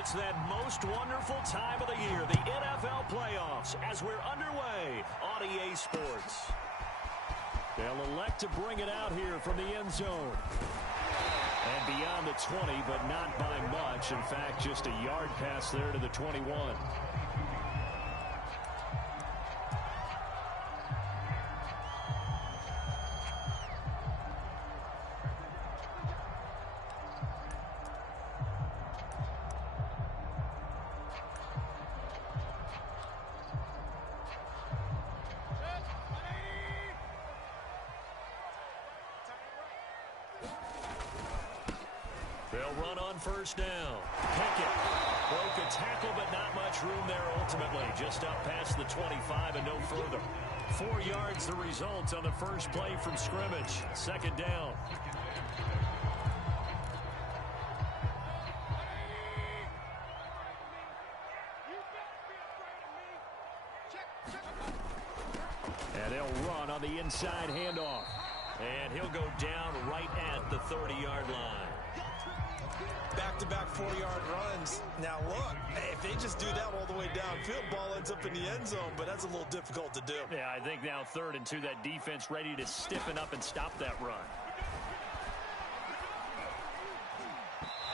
It's that most wonderful time of the year, the NFL playoffs, as we're underway on EA Sports. They'll elect to bring it out here from the end zone. And beyond the 20, but not by much. In fact, just a yard pass there to the 21. They'll run on first down. Pickett broke a tackle, but not much room there ultimately. Just up past the 25 and no further. 4 yards the result on the first play from scrimmage. Second down. And they'll run on the inside handoff. And he'll go down right at the 30-yard line. Back-to-back 40-yard runs. Now, look, if they just do that all the way downfield, ball ends up in the end zone, but that's a little difficult to do. Yeah, I think now 3rd and 2, that defense ready to stiffen up and stop that run.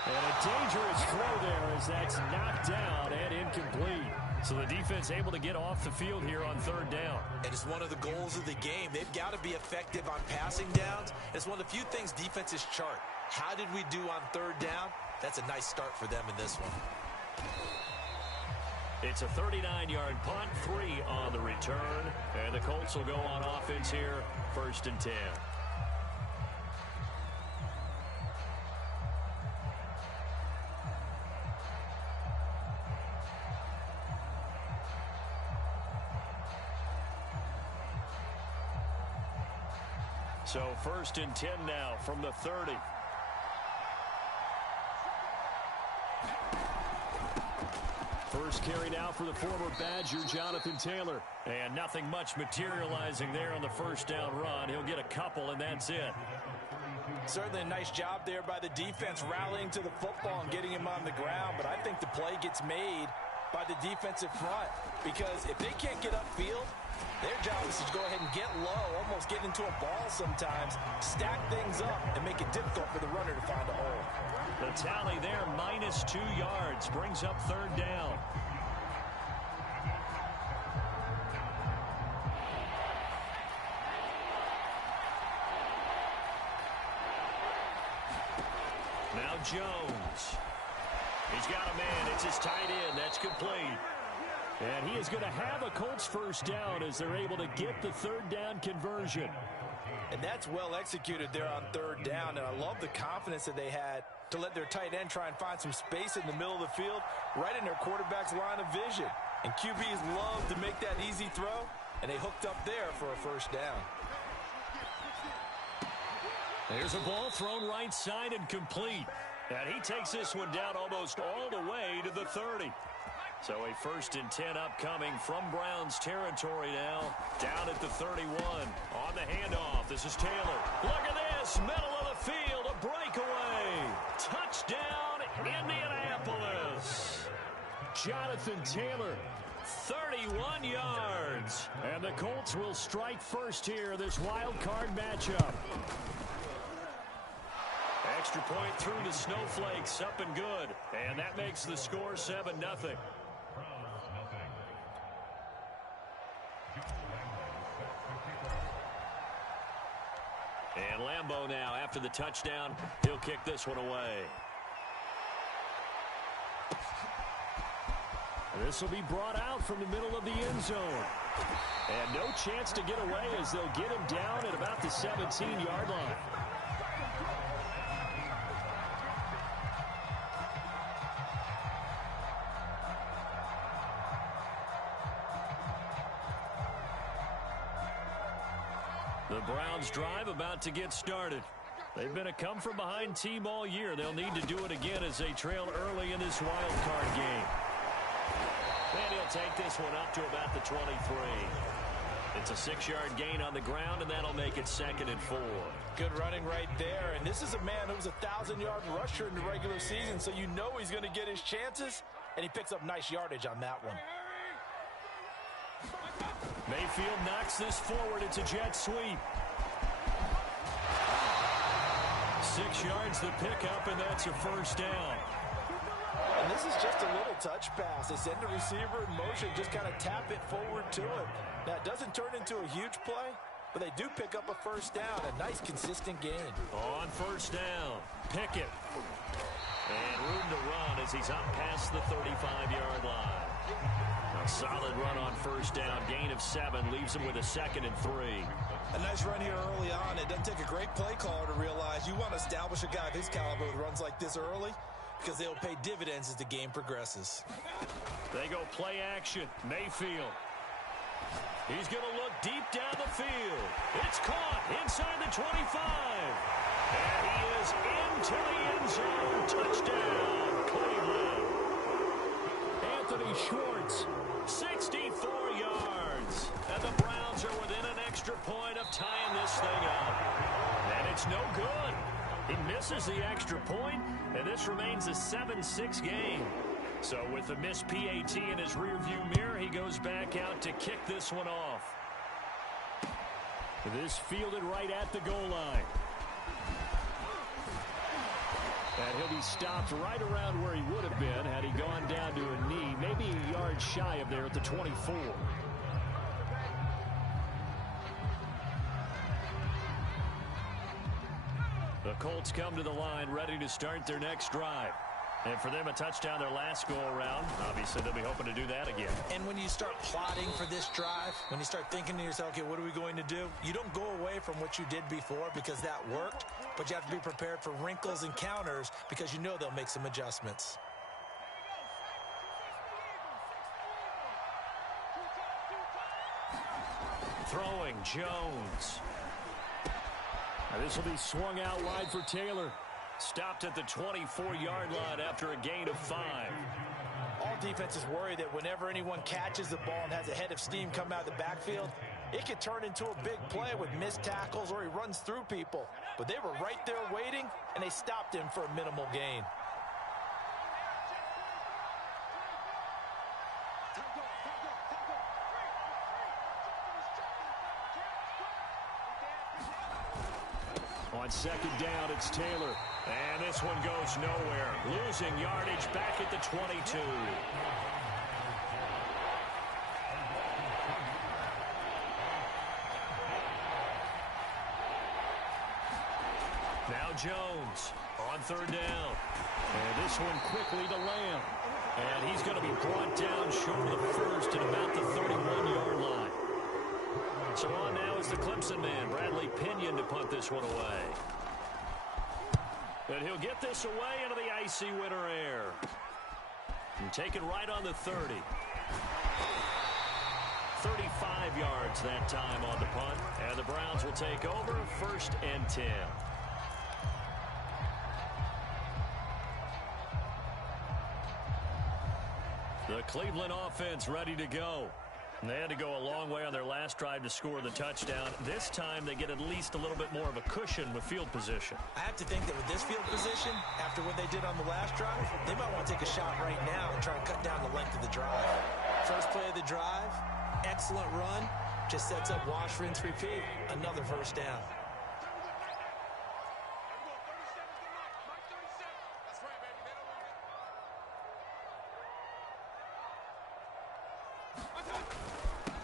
And a dangerous throw there as that's knocked down and incomplete. So the defense able to get off the field here on 3rd down. And it's one of the goals of the game. They've got to be effective on passing downs. It's one of the few things defenses chart. How did we do on 3rd down? That's a nice start for them in this one. It's a 39-yard punt, 3 on the return. And the Colts will go on offense here, 1st and 10. So 1st and 10 now from the 30. First carry now for the former Badger, Jonathan Taylor. And nothing much materializing there on the first down run. He'll get a couple, and that's it. Certainly a nice job there by the defense rallying to the football and getting him on the ground. But I think the play gets made by the defensive front. Because if they can't get upfield, their job is to go ahead and get low, almost get into a ball sometimes, stack things up, and make it difficult for the runner to find a hole. The tally there, minus 2 yards, brings up 3rd down. Now Jones. He's got a man. It's his tight end. That's complete. And he is going to have a Colts first down as they're able to get the 3rd down conversion. And that's well executed there on 3rd down. And I love the confidence that they had to let their tight end try and find some space in the middle of the field, right in their quarterback's line of vision. And QBs love to make that easy throw, and they hooked up there for a first down. There's a ball thrown right side and complete. And he takes this one down almost all the way to the 30. So a 1st and 10 upcoming from Browns territory now. Down at the 31. On the handoff, this is Taylor. Look at this, middle of the field, a breakaway. Touchdown, Indianapolis. Jonathan Taylor, 31 yards. And the Colts will strike first here, this wild card matchup. Extra point through the Snowflakes, up and good. And that makes the score 7-0. And Lambeau now, after the touchdown, he'll kick this one away. This will be brought out from the middle of the end zone. And no chance to get away as they'll get him down at about the 17-yard line. The Browns drive about to get started. They've been a come-from-behind team all year. They'll need to do it again as they trail early in this wild card game. And he'll take this one up to about the 23. It's a 6-yard gain on the ground, and that'll make it 2nd and 4. Good running right there. And this is a man who was a 1,000-yard rusher in the regular season, so you know he's going to get his chances, and he picks up nice yardage on that one. Mayfield knocks this forward. It's a jet sweep. 6 yards the pickup, and that's a first down. And this is just a little touch pass. They send the receiver in motion, just kind of tap it forward to him. Now, it doesn't turn into a huge play, but they do pick up a first down, a nice, consistent gain. On first down, Pickett. And room to run as he's up past the 35-yard line. A solid run on first down, gain of 7, leaves him with a 2nd and 3. A nice run here early on. It doesn't take a great play caller to realize you want to establish a guy of his caliber with runs like this early, because they'll pay dividends as the game progresses. They go play action. Mayfield. He's going to look deep down the field. It's caught inside the 25. And he is into the end zone. Touchdown, Cleveland. Anthony Schwartz, 64 yards. And the Browns are within an extra point of tying this thing up. And it's no good. He misses the extra point, and this remains a 7-6 game. So with a missed PAT in his rearview mirror, he goes back out to kick this one off. This fielded right at the goal line. And he'll be stopped right around where he would have been had he gone down to a knee, maybe a yard shy of there at the 24. The Colts come to the line ready to start their next drive. And for them, a touchdown their last go-around. Obviously, they'll be hoping to do that again. And when you start plotting for this drive, when you start thinking to yourself, okay, what are we going to do? You don't go away from what you did before because that worked, but you have to be prepared for wrinkles and counters because you know they'll make some adjustments. Throwing, Jones. Now this will be swung out wide for Taylor. Stopped at the 24-yard line after a gain of 5. All defenses worry that whenever anyone catches the ball and has a head of steam come out of the backfield, it could turn into a big play with missed tackles or he runs through people. But they were right there waiting, and they stopped him for a minimal gain. On second down, it's Taylor. And this one goes nowhere. Losing yardage back at the 22. Now Jones on third down. And this one quickly to Lamb. And he's going to be brought down short of the first at about the 31-yard line. So on now is the Clemson man, Bradley Pinion, to punt this one away. And he'll get this away into the icy winter air. And take it right on the 30. 35 yards that time on the punt. And the Browns will take over, 1st and 10. The Cleveland offense ready to go. And they had to go a long way on their last drive to score the touchdown. This time they get at least a little bit more of a cushion with field position. I have to think that with this field position, after what they did on the last drive, they might want to take a shot right now and try to cut down the length of the drive. First play of the drive, excellent run, just sets up wash, rinse, repeat. Another first down.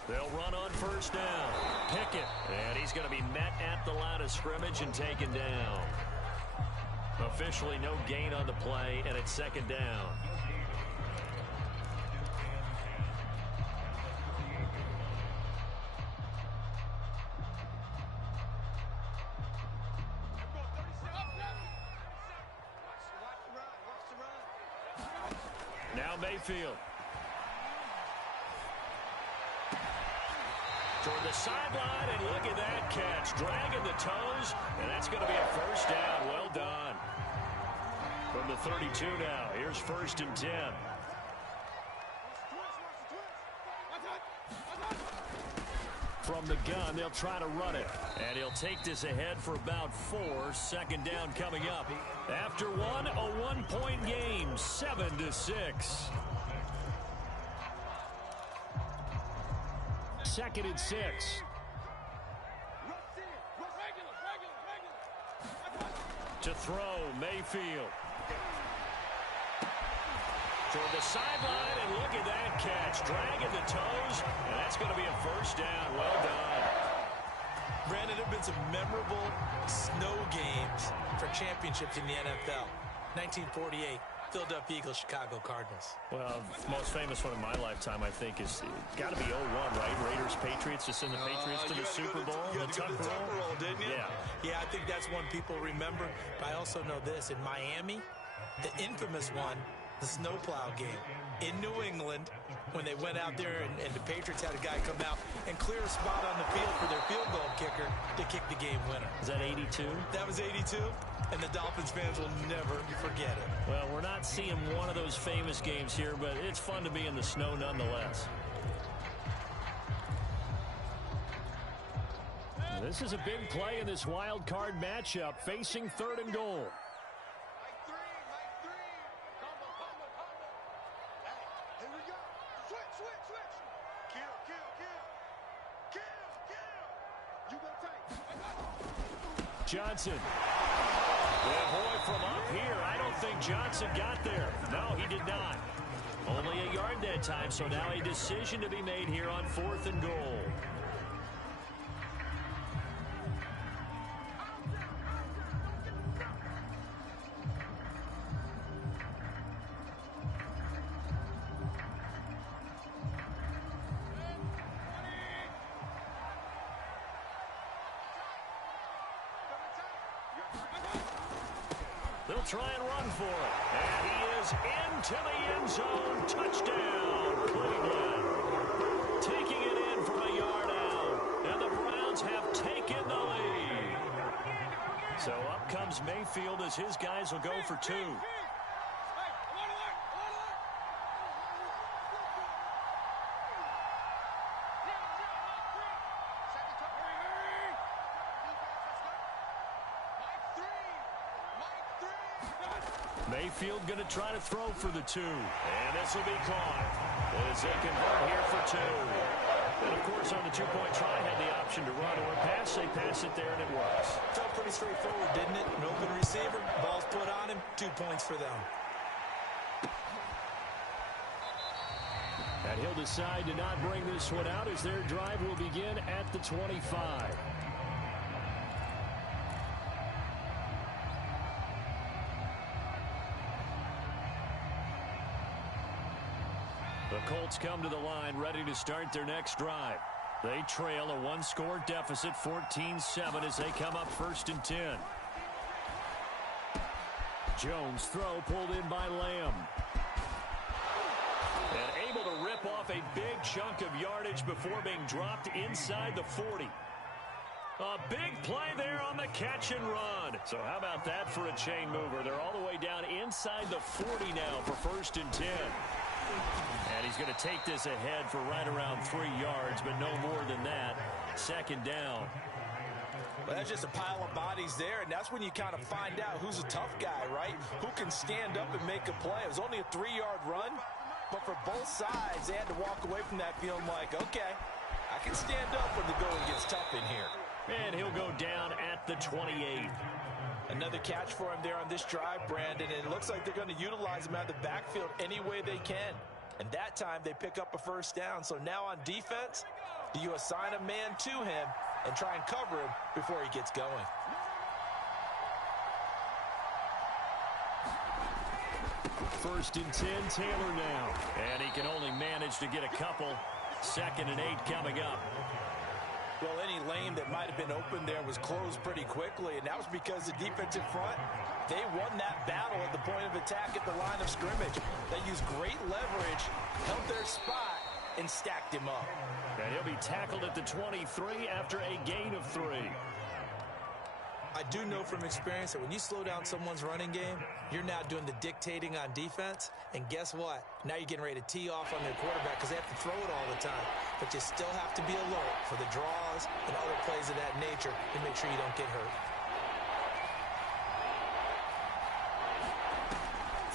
They'll run on first down. Pickett. And he's going to be met at the line of scrimmage and taken down. Officially no gain on the play, and it's 2nd down. Now Mayfield. Toward the sideline, and look at that catch. Dragging the toes, and that's going to be a first down. Well done. From the 32 now, here's 1st and 10. From the gun, they'll try to run it. And he'll take this ahead for about 4. Second down coming up. After one, a one-point game, 7-6. Second and 6. To throw, Mayfield. Toward the sideline, and look at that catch. Dragging the toes, and that's going to be a first down. Well done. Brandon, there have been some memorable snow games for championships in the NFL. 1948, Philadelphia Eagles, Chicago Cardinals. Well, most famous one in my lifetime, I think, is got to be 01, right? Raiders, Patriots, to send the Patriots to the Super Bowl. You had to go to the tuck roll, didn't you? Yeah. Yeah, I think that's one people remember. But I also know this. In Miami, the infamous one, the snowplow game in New England, when they went out there and the Patriots had a guy come out and clear a spot on the field for their field goal kicker to kick the game winner. Is that 82? That was 82, and the Dolphins fans will never forget it. Well, we're not seeing one of those famous games here, but it's fun to be in the snow nonetheless. This is a big play in this wild card matchup, facing 3rd and goal. Johnson. Well, boy, from up here, I don't think Johnson got there. No, he did not. Only a yard that time, so now a decision to be made here on 4th and goal. They'll try and run for it. And he is into the end zone. Touchdown, Cleveland. Taking it in from a yard out. And the Browns have taken the lead. So up comes Mayfield as his guys will go for 2. Mayfield going to try to throw for the 2. And this will be caught as they convert here for 2. And, of course, on the 2-point try, had the option to run or pass. They pass it there, and it works. Felt pretty straightforward, didn't it? An open receiver, ball's put on him, 2 points for them. And he'll decide to not bring this one out as their drive will begin at the 25. The Colts come to the line, ready to start their next drive. They trail a 1-score deficit, 14-7, as they come up 1st and 10. Jones throw pulled in by Lamb. And able to rip off a big chunk of yardage before being dropped inside the 40. A big play there on the catch and run. So how about that for a chain mover? They're all the way down inside the 40 now for 1st and 10. And he's going to take this ahead for right around 3 yards, but no more than that. 2nd down. Well, that's just a pile of bodies there, and that's when you kind of find out who's a tough guy, right? Who can stand up and make a play. It was only a 3-yard run, but for both sides, they had to walk away from that feeling like, okay, I can stand up when the going gets tough in here. And he'll go down at the 28. Another catch for him there on this drive, Brandon, and it looks like they're going to utilize him out of the backfield any way they can. And that time they pick up a 1st down. So now on defense, do you assign a man to him and try and cover him before he gets going? First and 10, Taylor now. And he can only manage to get a couple. 2nd and 8 coming up. Well, any lane that might have been open there was closed pretty quickly, and that was because the defensive front, they won that battle at the point of attack at the line of scrimmage. They used great leverage, held their spot, and stacked him up. And he'll be tackled at the 23 after a gain of 3. I do know from experience that when you slow down someone's running game, you're now doing the dictating on defense. And guess what? Now you're getting ready to tee off on their quarterback because they have to throw it all the time. But you still have to be alert for the draws and other plays of that nature to make sure you don't get hurt.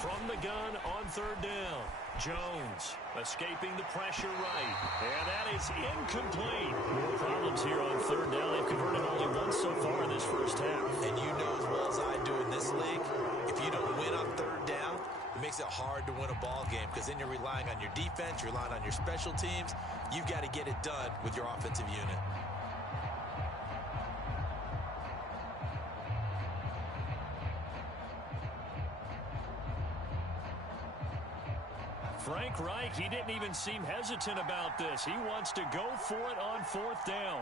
From the gun on third down, Jones escaping the pressure right. And that is incomplete. More problems here on third down. They've converted only once so far in this first half. And you know as well as I do in this league, if you don't win on third down, it makes it hard to win a ball game because then you're relying on your defense, you're relying on your special teams. You've got to get it done with your offensive unit. Frank Reich, he didn't even seem hesitant about this. He wants to go for it on fourth down.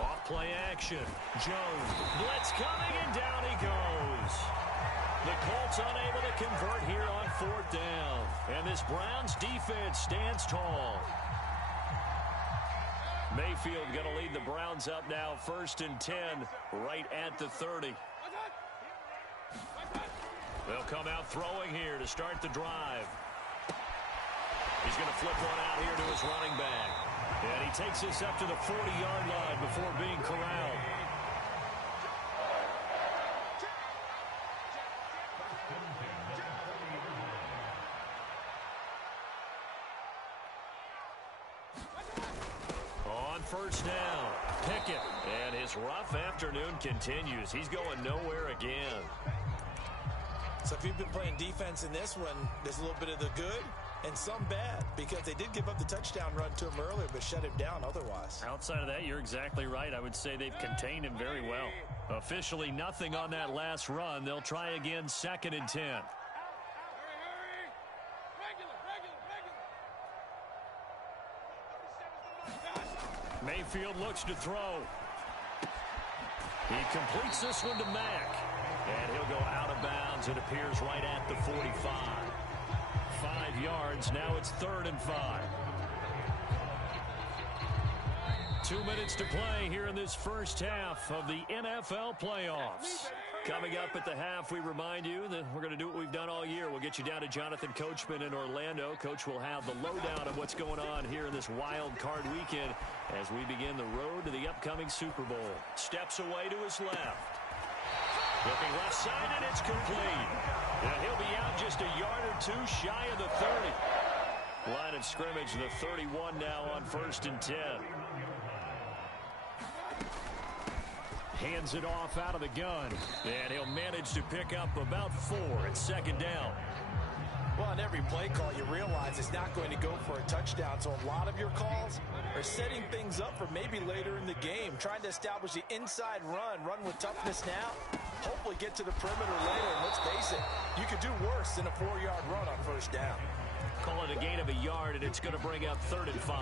Off play action. Jones. Blitz coming, and down he goes. The Colts unable to convert here on fourth down. And this Browns defense stands tall. Mayfield going to lead the Browns up now, 1st and 10, right at the 30. They'll come out throwing here to start the drive. He's going to flip one out here to his running back. And he takes this up to the 40-yard line before being corralled. On first down, Pickett. And his rough afternoon continues. He's going nowhere again. So if you've been playing defense in this one, there's a little bit of the good and some bad because they did give up the touchdown run to him earlier but shut him down otherwise. Outside of that, you're exactly right. I would say they've contained him very well. Officially nothing on that last run. They'll try again, 2nd and 10. Mayfield looks to throw. He completes this one to Mack. And he'll go out of bounds. It appears right at the 45. 5 yards. Now it's 3rd and 5. 2 minutes to play here in this first half of the NFL playoffs. Coming up at the half, we remind you that we're going to do what we've done all year. We'll get you down to Jonathan Coachman in Orlando. Coach will have the lowdown of what's going on here in this wild card weekend as we begin the road to the upcoming Super Bowl. Steps away to his left. Looking left side, and it's complete. And he'll be out just a yard or two shy of the 30. Line of scrimmage, the 31 now on 1st and 10. Hands it off out of the gun. And he'll manage to pick up about 4 at 2nd down. Well, on every play call, you realize it's not going to go for a touchdown. So a lot of your calls are setting things up for maybe later in the game, trying to establish the inside run with toughness now. Hopefully get to the perimeter later. And let's face it, you could do worse than a 4-yard run on 1st down. Call it a gain of a yard, and it's going to bring up 3rd and 5.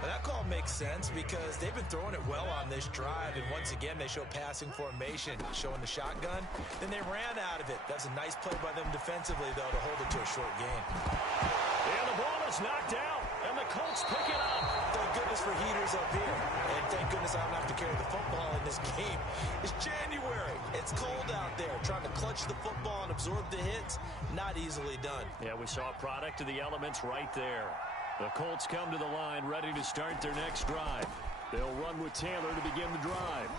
Well, that call makes sense because they've been throwing it well on this drive, and once again they show passing formation, showing the shotgun. Then they ran out of it. That's a nice play by them defensively, though, to hold it to a short gain. And the ball is knocked out, and the Colts pick it up. Thank goodness for heaters up here, and thank goodness I don't have to carry the football in this game. It's January. It's cold out there. Trying to clutch the football and absorb the hits, not easily done. Yeah, we saw a product of the elements right there. The Colts come to the line ready to start their next drive. They'll run with Taylor to begin the drive.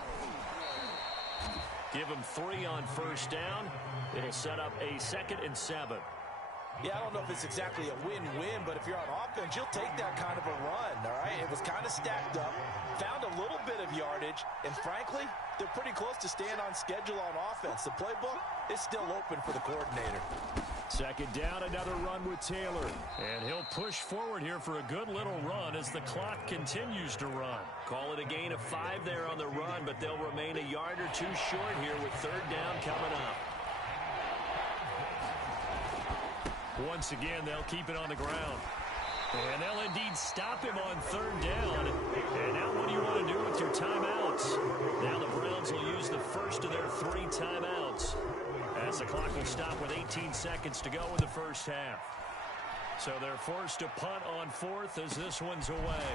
Give him 3 on 1st down. It'll set up a 2nd and 7. Yeah, I don't know if it's exactly a win-win, but if you're on offense, you'll take that kind of a run, all right? It was kind of stacked up, found a little bit of yardage, and frankly, they're pretty close to staying on schedule on offense. The playbook is still open for the coordinator. 2nd down, another run with Taylor. And he'll push forward here for a good little run as the clock continues to run. Call it a gain of 5 there on the run, but they'll remain a yard or 2 short here with 3rd down coming up. Once again, they'll keep it on the ground. And they'll indeed stop him on 3rd down. And now what do you want to do with your timeouts? Now the Browns will use the first of their 3 timeouts, as the clock will stop with 18 seconds to go in the first half. So they're forced to punt on 4th as this one's away.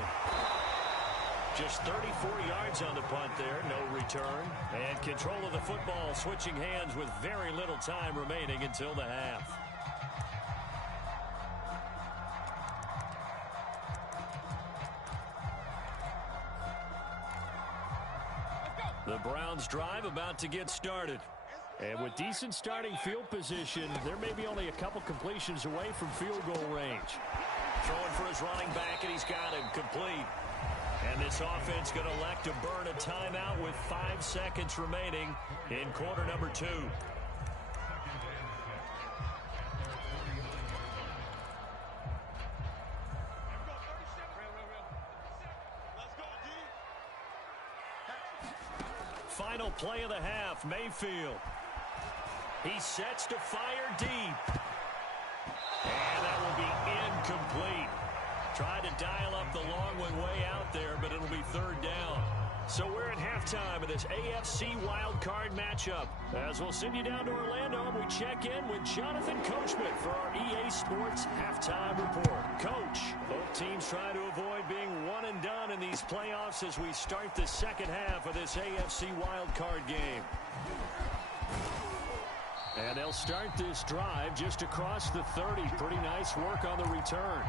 Just 34 yards on the punt there, no return. And control of the football switching hands with very little time remaining until the half. The Browns drive about to get started. And with decent starting field position, there may be only a couple completions away from field goal range. Throwing for his running back, and he's got him complete. And this offense going to elect to burn a timeout with 5 seconds remaining in quarter number 2. Final play of the half, Mayfield. He sets to fire deep. And that will be incomplete. Tried to dial up the long one way out there, but it'll be third down. So we're at halftime of this AFC wildcard matchup. As we'll send you down to Orlando, and we check in with Jonathan Coachman for our EA Sports Halftime Report. Coach, both teams try to avoid being one and done in these playoffs as we start the second half of this AFC wildcard game. And they'll start this drive just across the 30. Pretty nice work on the return.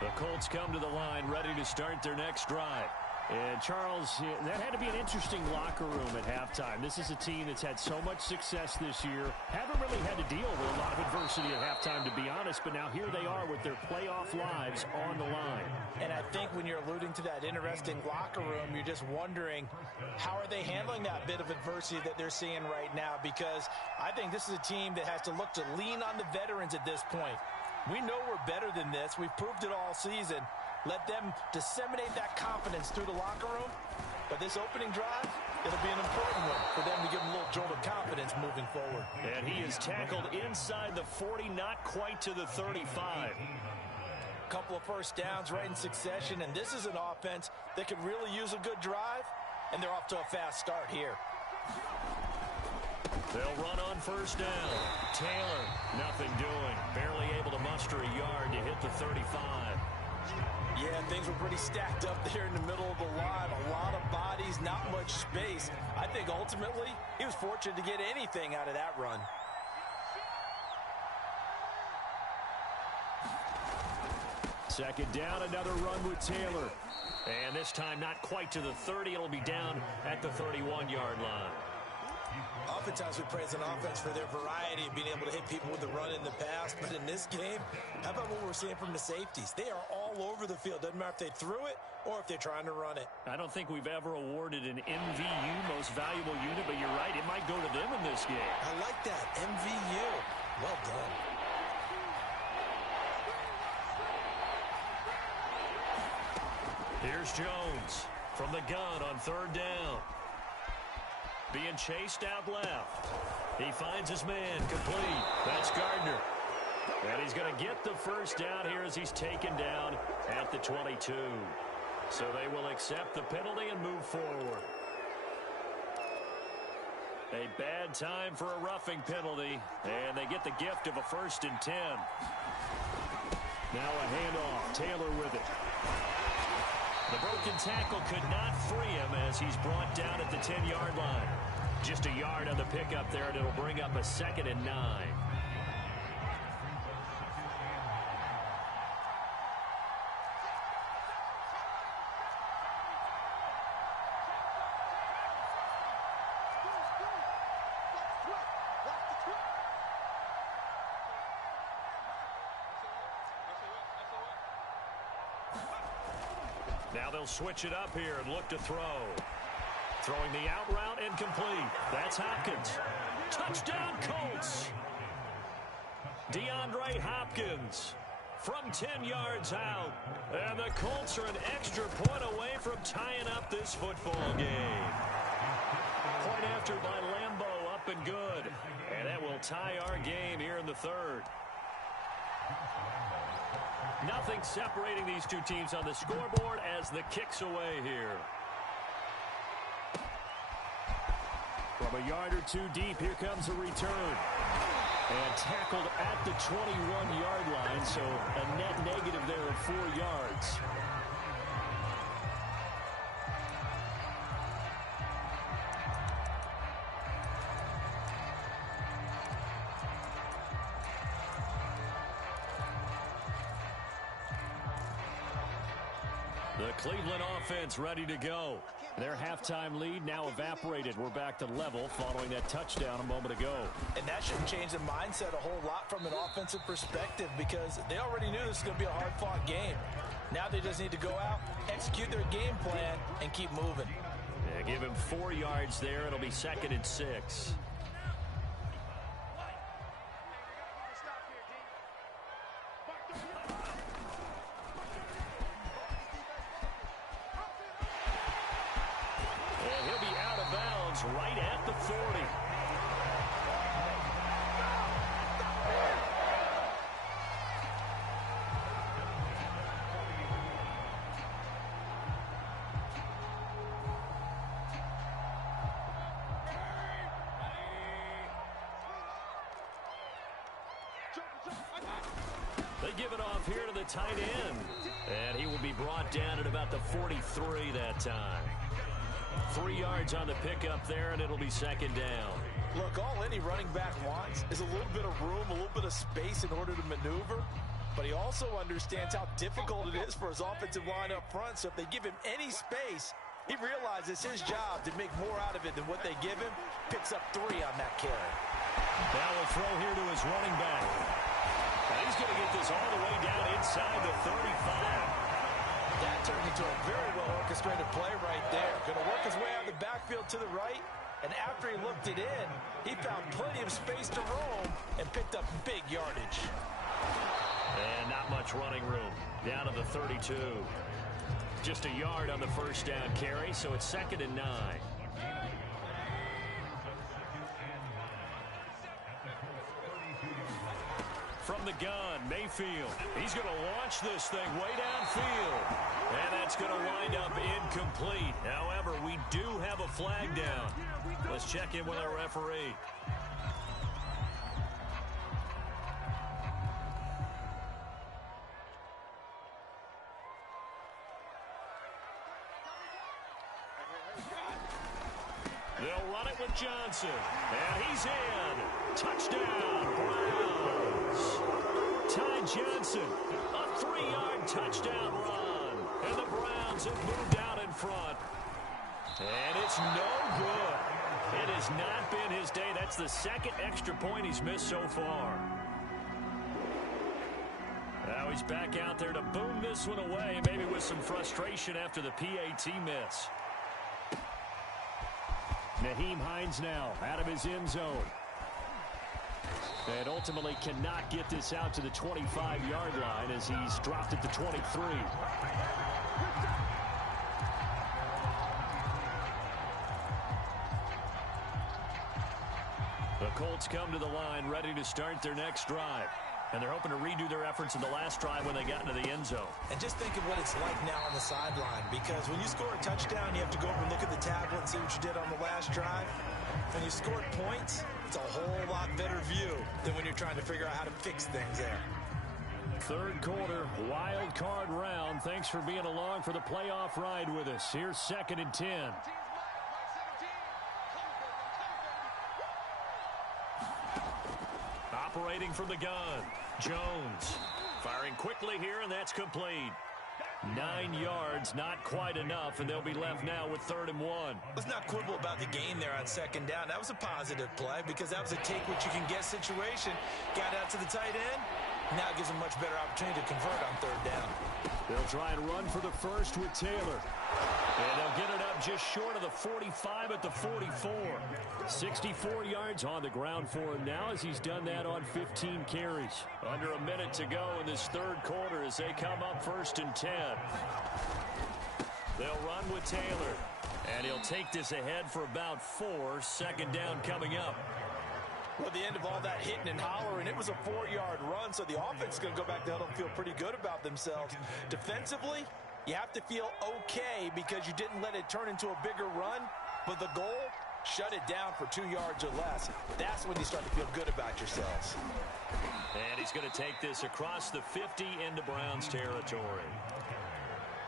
The Colts come to the line, ready to start their next drive. And, Charles, that had to be an interesting locker room at halftime. This is a team that's had so much success this year. Haven't really had to deal with a lot of adversity at halftime, to be honest. But now here they are with their playoff lives on the line. And I think when you're alluding to that interesting locker room, you're just wondering, how are they handling that bit of adversity that they're seeing right now? Because I think this is a team that has to look to lean on the veterans at this point. We know we're better than this. We've proved it all season. Let them disseminate that confidence through the locker room. But this opening drive, it'll be an important one for them to give them a little jolt of confidence moving forward. And he is tackled inside the 40, not quite to the 35. Couple of first downs right in succession, and this is an offense that could really use a good drive, and they're off to a fast start here. They'll run on first down. Taylor, nothing doing. Barely able to muster a yard to hit the 35. Yeah, things were pretty stacked up there in the middle of the line. A lot of bodies, not much space. I think ultimately he was fortunate to get anything out of that run. Second down, another run with Taylor. And this time not quite to the 30. It'll be down at the 31-yard line. Oftentimes we praise an offense for their variety of being able to hit people with the run in the past. But in this game, how about what we're seeing from the safeties? They are all over the field. Doesn't matter if they threw it or if they're trying to run it. I don't think we've ever awarded an MVU, most valuable unit, but you're right, it might go to them in this game. I like that, MVU. Well done. Here's Jones from the gun on third down. Being chased out left. He finds his man complete. That's Gardner. And he's going to get the first down here as he's taken down at the 22. So they will accept the penalty and move forward. A bad time for a roughing penalty. And they get the gift of a 1st and 10. Now a handoff. Taylor with it. The broken tackle could not free him as he's brought down at the 10-yard line. Just a yard on the pickup there, and it'll bring up a 2nd and 9. Now they'll switch it up here and look to throw. Throwing the out route incomplete. That's Hopkins. Touchdown Colts. DeAndre Hopkins from 10 yards out. And the Colts are an extra point away from tying up this football game. Point after by Lambeau, up and good. And that will tie our game here in the 3rd. Nothing separating these two teams on the scoreboard as the kick's away here. From a yard or two deep, here comes a return. And tackled at the 21-yard line, so a net negative there of 4 yards. The Cleveland offense ready to go. Their halftime lead now evaporated. We're back to level following that touchdown a moment ago. And that shouldn't change the mindset a whole lot from an offensive perspective because they already knew this was going to be a hard-fought game. Now they just need to go out, execute their game plan, and keep moving. Yeah, give him 4 yards there. It'll be 2nd and 6. Right at the 40. They give it off here to the tight end. And he will be brought down at about the 43 that time. 3 yards on the pickup there, and it'll be 2nd down. Look, all any running back wants is a little bit of room, a little bit of space in order to maneuver. But he also understands how difficult it is for his offensive line up front. So if they give him any space, he realizes his job to make more out of it than what they give him. Picks up 3 on that carry. Now a throw here to his running back. And he's going to get this all the way down inside the 35. That turned into a very well-orchestrated play right there. Going to work his way out of the backfield to the right, and after he looked it in, he found plenty of space to roam and picked up big yardage. And not much running room. Down to the 32. Just a yard on the first down carry, so it's 2nd and 9. From the gun, Mayfield. He's going to launch this thing way downfield. And that's going to wind up incomplete. However, we do have a flag down. Let's check in with our referee. They'll run it with Johnson. And he's in. Touchdown, Browns. Ty Johnson, a 3-yard touchdown run. And the Browns have moved out in front. And it's no good. It has not been his day. That's the 2nd extra point he's missed so far. Now he's back out there to boom this one away, maybe with some frustration after the PAT miss. Nyheim Hines now out of his end zone. And ultimately cannot get this out to the 25-yard line as he's dropped at the 23. The Colts come to the line ready to start their next drive. And they're hoping to redo their efforts in the last drive when they got into the end zone. And just think of what it's like now on the sideline, because when you score a touchdown, you have to go over and look at the tablet and see what you did on the last drive. When you scored points, it's a whole lot better view than when you're trying to figure out how to fix things there. 3rd quarter, wild card round. Thanks for being along for the playoff ride with us. Here's 2nd and 10. Operating from the gun, Jones. Firing quickly here, and that's complete. 9 yards, not quite enough, and they'll be left now with 3rd and 1. Let's not quibble about the gain there on 2nd down. That was a positive play because that was a take-what-you-can-get situation. Got out to the tight end. Now it gives them much better opportunity to convert on 3rd down. They'll try and run for the first with Taylor. And they'll get it up just short of the 45 at the 44. 64 yards on the ground for him now as he's done that on 15 carries. Under a minute to go in this 3rd quarter as they come up 1st and 10. They'll run with Taylor. And he'll take this ahead for about 4. 2nd down coming up. Well, at the end of all that hitting and hollering, it was a 4-yard run, so the offense is going to go back to huddle and feel pretty good about themselves. Defensively, you have to feel okay because you didn't let it turn into a bigger run, but the goal shut it down for 2 yards or less. That's when you start to feel good about yourselves. And he's going to take this across the 50 into Browns territory.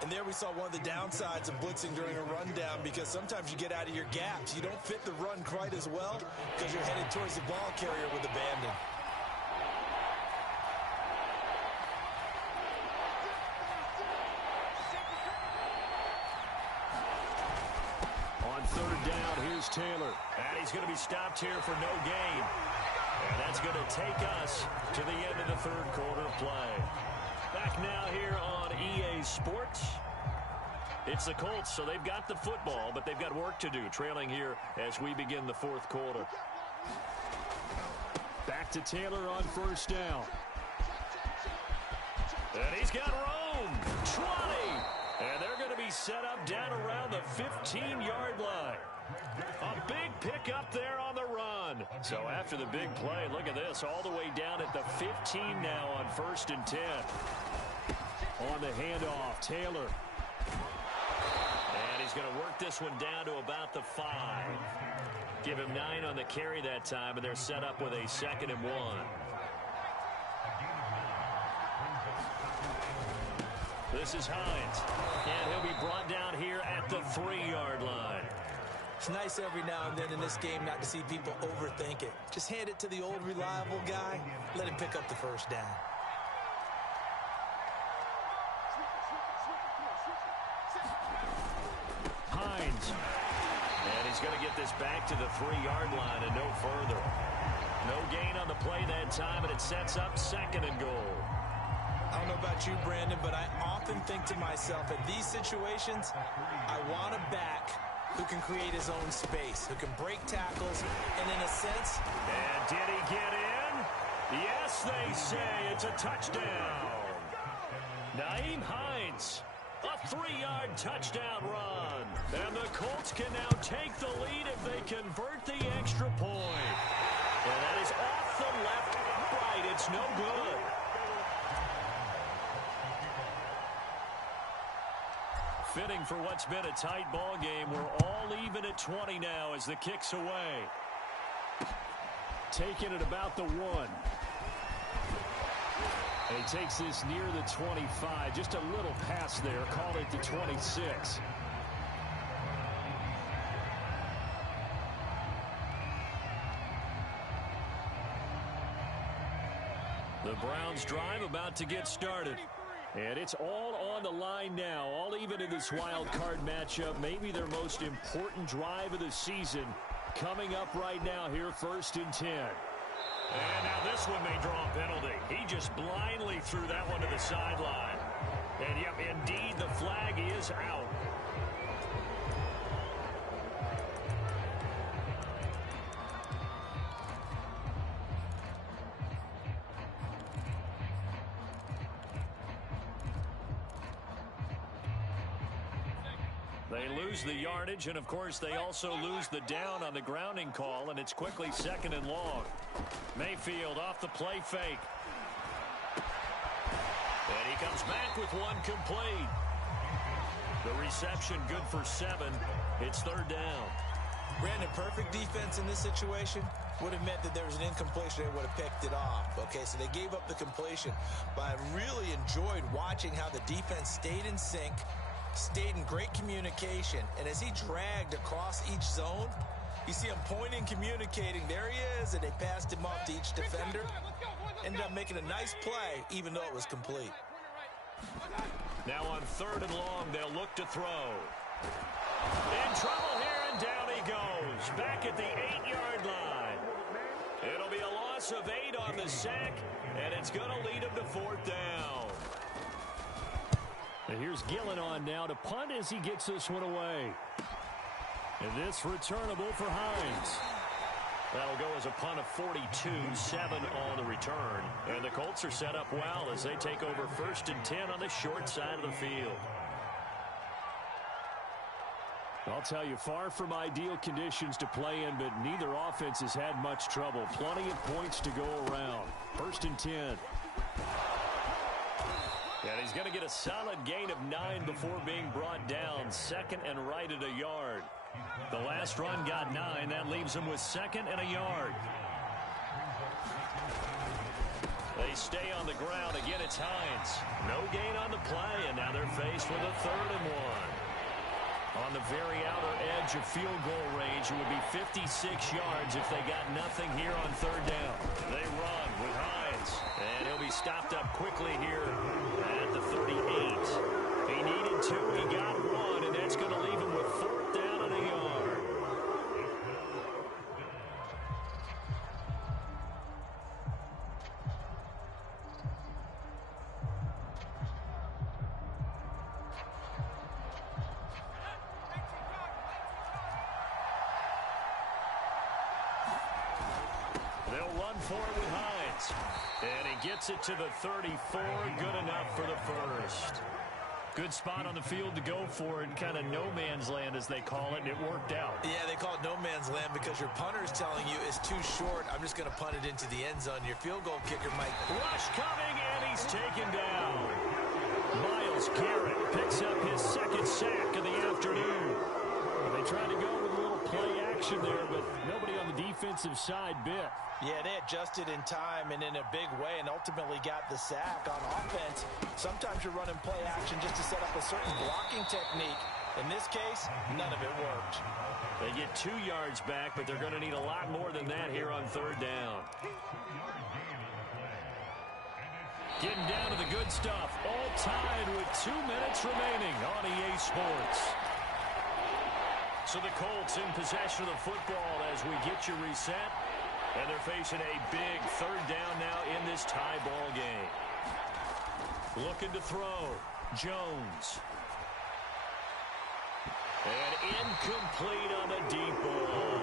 And there we saw one of the downsides of blitzing during a rundown, because sometimes you get out of your gaps. You don't fit the run quite as well because you're headed towards the ball carrier with abandon. On third down, here's Taylor. And he's going to be stopped here for no gain. And that's going to take us to the end of the third quarter play. Back now here on EA Sports. It's the Colts, so they've got the football, but they've got work to do, trailing here as we begin the fourth quarter. Back to Taylor on first down. And he's got room. 20. And they're going to be set up down around the 15-yard line. A big pickup there on the run. So after the big play, look at this, all the way down at the 15 now on 1st and 10. On the handoff, Taylor. And he's going to work this one down to about the 5. Give him 9 on the carry that time, and they're set up with a 2nd and 1. This is Hines, and he'll be brought down here at the 3-yard line. It's nice every now and then in this game not to see people overthink it. Just hand it to the old reliable guy, let him pick up the first down. Hines, and he's going to get this back to the 3-yard line and no further. No gain on the play that time, and it sets up 2nd and goal. I don't know about you, Brandon, but I often think to myself, in these situations, I want a back who can create his own space, who can break tackles, and in a sense... And did he get in? Yes, they say it's a touchdown. Nyheim Hines, a 3-yard touchdown run. And the Colts can now take the lead if they convert the extra point. And that is off the left upright. It's no good. Fitting for what's been a tight ball game. We're all even at 20 now as the kick's away. Taking it about the 1. And he takes this near the 25. Just a little pass there. Call it the 26. The Browns drive about to get started. And it's all on the line now, all even in this wild card matchup. Maybe their most important drive of the season coming up right now here, 1st and 10. And now this one may draw a penalty. He just blindly threw that one to the sideline. And yep, indeed, the flag is out. They lose the yardage, and of course they also lose the down on the grounding call, and it's quickly 2nd and long. Mayfield off the play fake. And he comes back with one complete. The reception good for 7. It's 3rd down. Brandon, perfect defense in this situation would have meant that there was an incompletion. They would have picked it off. Okay, so they gave up the completion. But I really enjoyed watching how the defense stayed in sync, stayed in great communication, and as he dragged across each zone, you see him pointing, communicating. There he is, and they passed him off to each defender. Ended up making a nice play, even though it was complete. Now on 3rd and long, they'll look to throw. In trouble here, and down he goes. Back at the 8-yard line. It'll be a loss of 8 on the sack, and it's going to lead him to 4th down. And here's Gillen on now to punt as he gets this one away. And this returnable for Hines. That'll go as a punt of 42, 7 on the return. And the Colts are set up well as they take over 1st and 10 on the short side of the field. I'll tell you, far from ideal conditions to play in, but neither offense has had much trouble. Plenty of points to go around. 1st and 10. And he's going to get a solid gain of 9 before being brought down. 2nd and right at a yard. The last run got 9. That leaves him with 2nd and a yard. They stay on the ground. Again, it's Hines. No gain on the play, and now they're faced with a 3rd and 1. On the very outer edge of field goal range, it would be 56 yards if they got nothing here on 3rd down. They run with Hines, and he'll be stopped up quickly here at the 38. He needed 2, he got 1, and that's going to leave him with 4th down and a yard. They'll run for it with Hines. And he gets it to the 34. Good enough for the first. Good spot on the field to go for it. Kind of no man's land, as they call it, and it worked out. Yeah, they call it no man's land because your punter's telling you it's too short. I'm just going to punt it into the end zone. Your field goal kicker might... Rush coming, and he's taken down. Myles Garrett picks up his 2nd sack of the afternoon. They tried to go with a little play action there, but nobody on the defensive side bit. Yeah, they adjusted in time and in a big way and ultimately got the sack. On offense, sometimes you're running play action just to set up a certain blocking technique. In this case, none of it worked. They get 2 yards back, but they're going to need a lot more than that here on 3rd down. Getting down to the good stuff. All tied with 2 minutes remaining on EA Sports. So the Colts in possession of the football as we get you reset. And they're facing a big 3rd down now in this tie ball game. Looking to throw. Jones. And incomplete on the deep ball.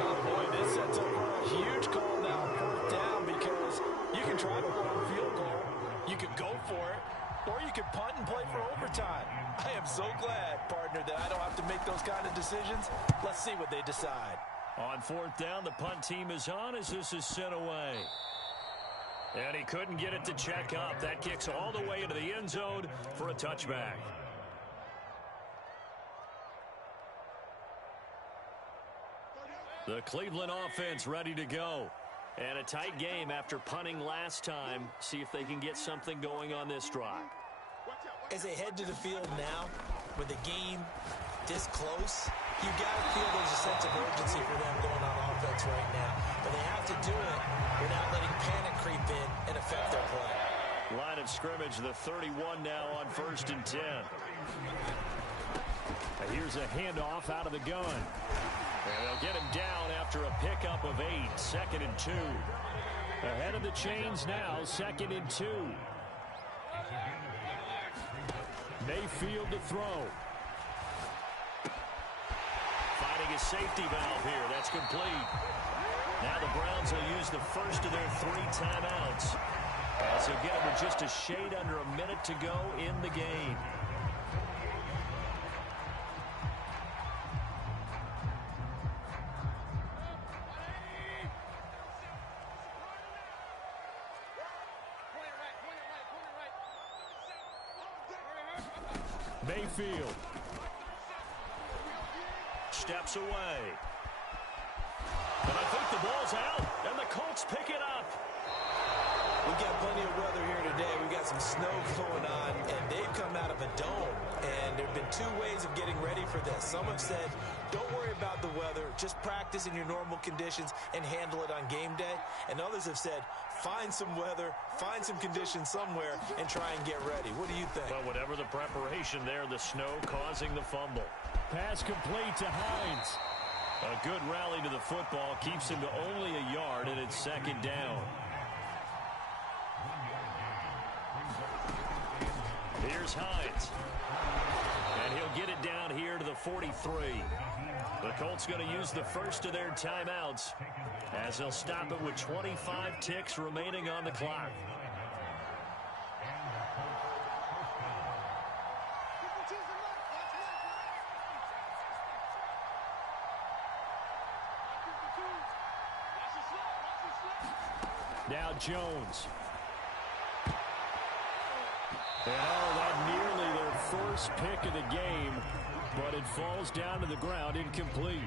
Oh, boy, this sets up a huge call now on 4th down because you can try to run a field goal. You could go for it. Or you could punt and play for overtime. I am so glad, partner, that I don't have to make those kind of decisions. Let's see what they decide. On 4th down, the punt team is on as this is sent away. And he couldn't get it to check up. That kicks all the way into the end zone for a touchback. The Cleveland offense ready to go. And a tight game after punting last time. See if they can get something going on this drive. As they head to the field now, with the game this close, you got to feel there's a sense of urgency for them going on offense right now. But they have to do it without letting panic creep in and affect their play. Line of scrimmage, the 31 now on 1st and 10. Here's a handoff out of the gun. And they'll get him down after a pickup of 8. 2nd and 2. Ahead of the chains now, 2nd and 2. Mayfield to throw. Finding a safety valve here. That's complete. Now the Browns will use the first of their 3 timeouts. As they'll get him with just a shade under a minute to go in the game. Mayfield steps away. And I think the ball's out, and the Colts pick it up. We've got plenty of weather here today. We've got some snow going on, and they've come out of a dome. And there have been 2 ways of getting ready for this. Some have said, don't worry about the weather. Just practice in your normal conditions and handle it on game day. And others have said, find some weather, find some conditions somewhere, and try and get ready. What do you think? Well, whatever the preparation there, the snow causing the fumble. Pass complete to Hines. A good rally to the football keeps him to only a yard, and it's 2nd down. Here's Hines. And he'll get it down here to the 43. The Colts going to use the first of their timeouts as they'll stop it with 25 ticks remaining on the clock. Now Jones. And that nearly their first pick of the game, but it falls down to the ground incomplete.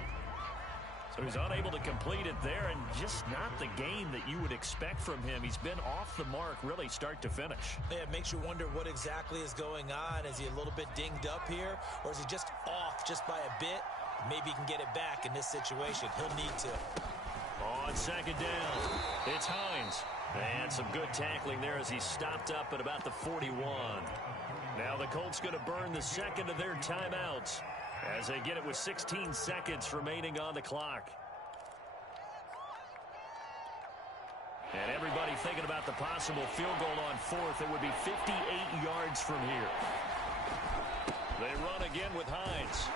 So he's unable to complete it there, and just not the game that you would expect from him. He's been off the mark really start to finish. Yeah, it makes you wonder what exactly is going on. Is he a little bit dinged up here, or is he just off just by a bit? Maybe he can get it back in this situation. He'll need to. On second down, it's Hines. And some good tackling there as he stopped up at about the 41. Now the Colts going to burn the second of their timeouts as they get it with 16 seconds remaining on the clock. And everybody thinking about the possible field goal on fourth. It would be 58 yards from here. They run again with Hines.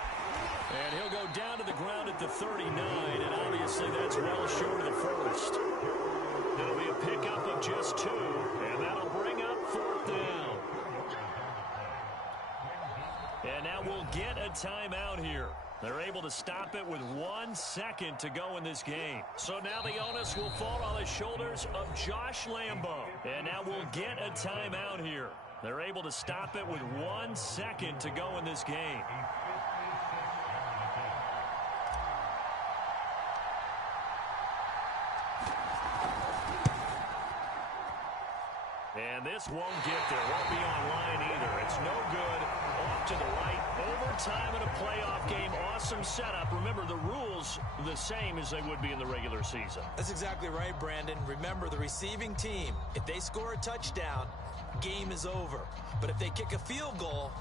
And he'll go down to the ground at the 39, and obviously that's well short of the first. It'll be a pickup of just 2, and that'll bring up fourth down. And now we'll get a timeout here. They're able to stop it with 1 second to go in this game. So now the onus will fall on the shoulders of Josh Lambo. And now we'll get a timeout here. They're able to stop it with 1 second to go in this game. And this won't get there. Won't be online either. It's no good. Off to the right. Overtime in a playoff game. Awesome setup. Remember, the rules the same as they would be in the regular season. That's exactly right, Brandon. Remember, the receiving team, if they score a touchdown, game is over. But if they kick a field goal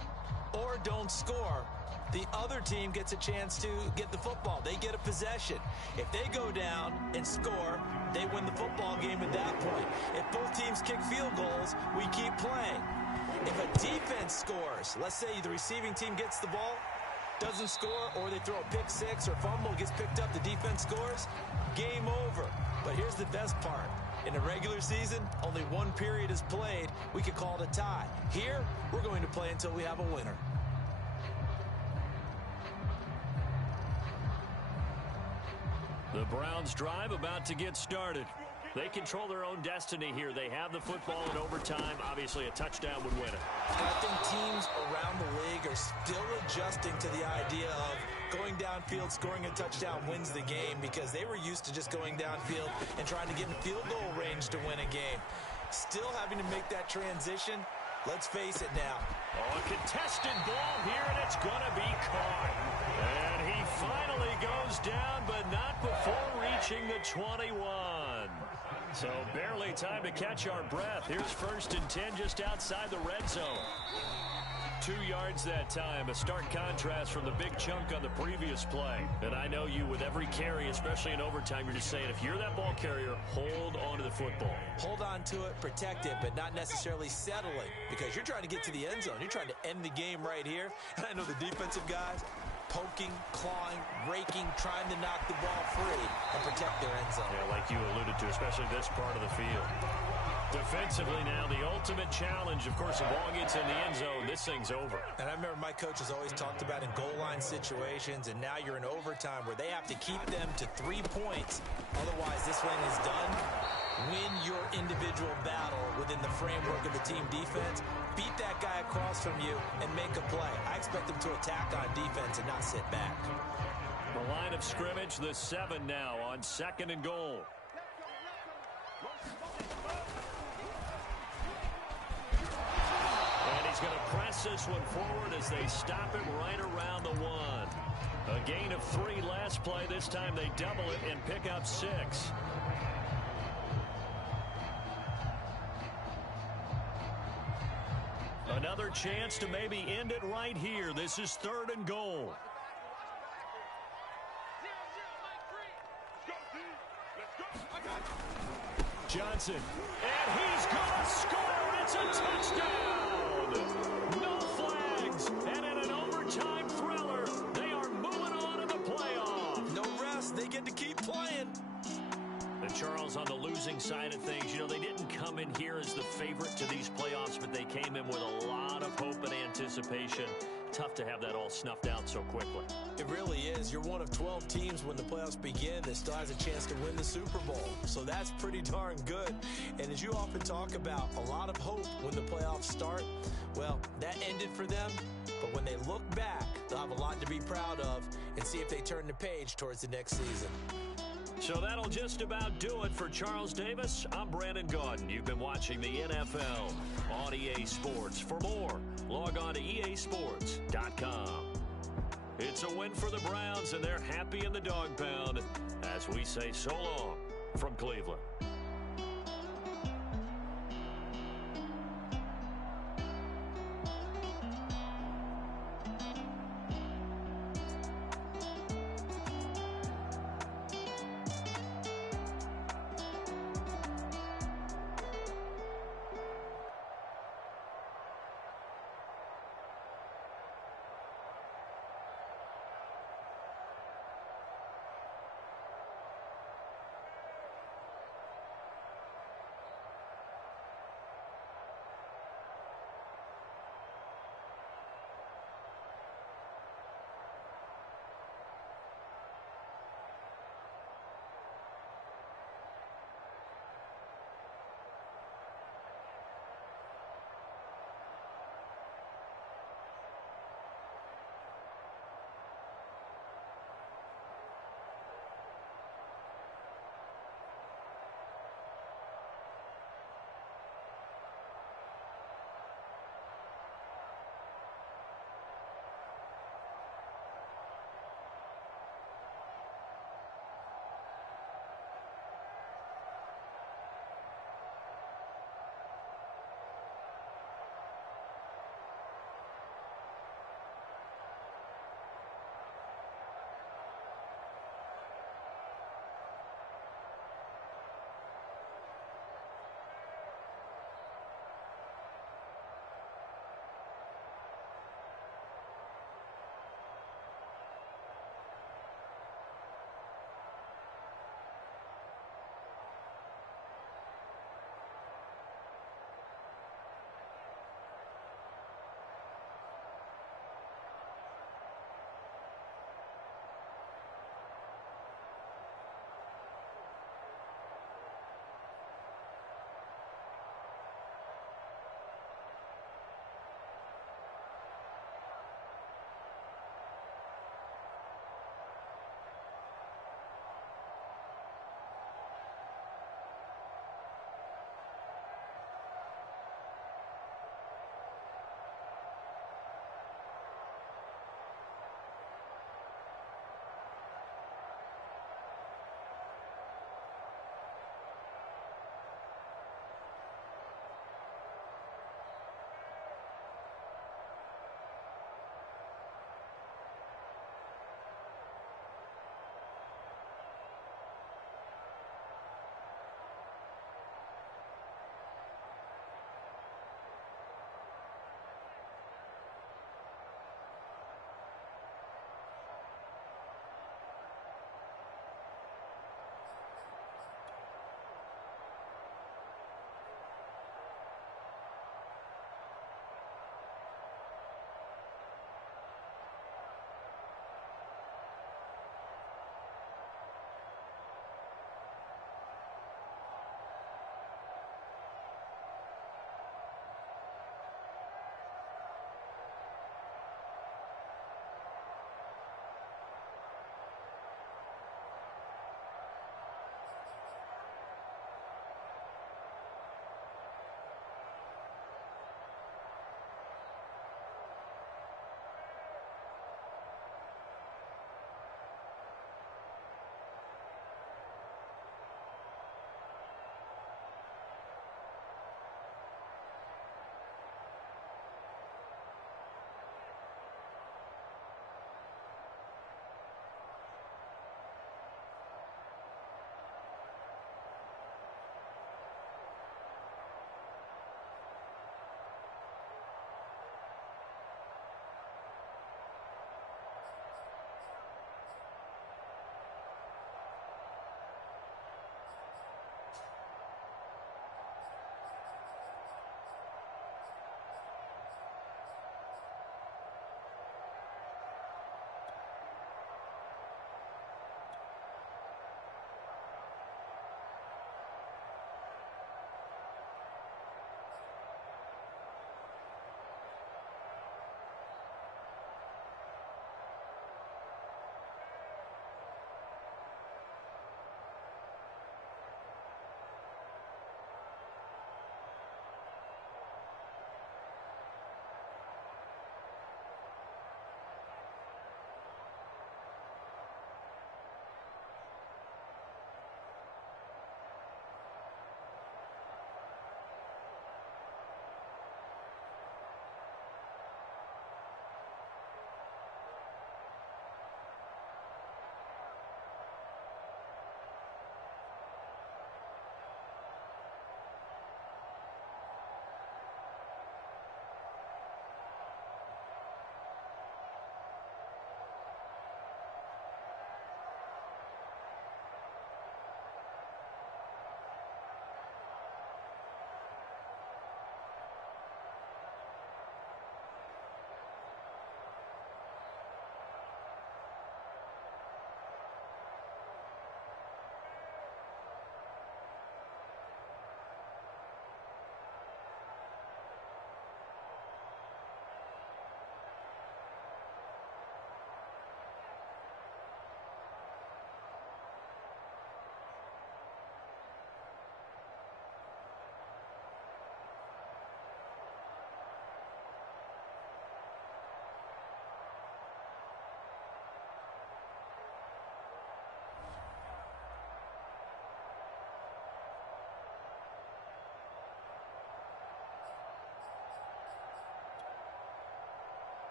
or don't score, the other team gets a chance to get the football. They get a possession. If they go down and score, they win the football game at that point. If both teams kick field goals, we keep playing. If a defense scores, let's say the receiving team gets the ball, doesn't score, or they throw a pick six or fumble, gets picked up, the defense scores, game over. But here's the best part. In a regular season, only one period is played. We could call it a tie. Here, we're going to play until we have a winner. The Browns drive about to get started. They control their own destiny here. They have the football in overtime. Obviously, a touchdown would win it. And I think teams around the league are still adjusting to the idea of going downfield, scoring a touchdown wins the game, because they were used to just going downfield and trying to get in field goal range to win a game. Still having to make that transition. Let's face it now. Oh, a contested ball here, and it's going to be caught. And he finally goes down, but not before reaching the 21. So barely time to catch our breath. Here's 1st and 10 just outside the red zone. 2 yards that time, a stark contrast from the big chunk on the previous play. And I know you, with every carry, especially in overtime, you're just saying, if you're that ball carrier, hold on to the football. Hold on to it, protect it, but not necessarily settling, because you're trying to get to the end zone. You're trying to end the game right here. And I know the defensive guys, poking, clawing, raking, trying to knock the ball free and protect their end zone. Yeah, like you alluded to, especially this part of the field. Defensively now, the ultimate challenge. Of course, the ball gets in the end zone, this thing's over. And I remember my coaches always talked about in goal line situations, and now you're in overtime where they have to keep them to 3 points. Otherwise, this one is done. Win your individual battle within the framework of the team defense. Beat that guy across from you and make a play. I expect them to attack on defense and not sit back. The line of scrimmage, the 7 now on 2nd and goal. And he's going to press this one forward as they stop it right around the 1. A gain of 3 last play. This time they double it and pick up 6. Another chance to maybe end it right here. This is 3rd and goal. Johnson, and he's going to score. It's a touchdown. No flags, and in an overtime thriller, they are moving on to the playoff. No rest. They get to keep playing. And Charles, Charles, on the losing side of things, you know, they didn't come in here as the favorite to these playoffs, but they came in with a lot of hope and anticipation. Tough to have that all snuffed out so quickly. It really is. You're one of 12 teams when the playoffs begin that still has a chance to win the Super Bowl. So that's pretty darn good. And as you often talk about, a lot of hope when the playoffs start. Well, that ended for them. But when they look back, they'll have a lot to be proud of and see if they turn the page towards the next season. So that'll just about do it for Charles Davis. I'm Brandon Gaudin. You've been watching the NFL on EA Sports. For more, log on to easports.com. It's a win for the Browns, and they're happy in the dog pound as we say so long from Cleveland.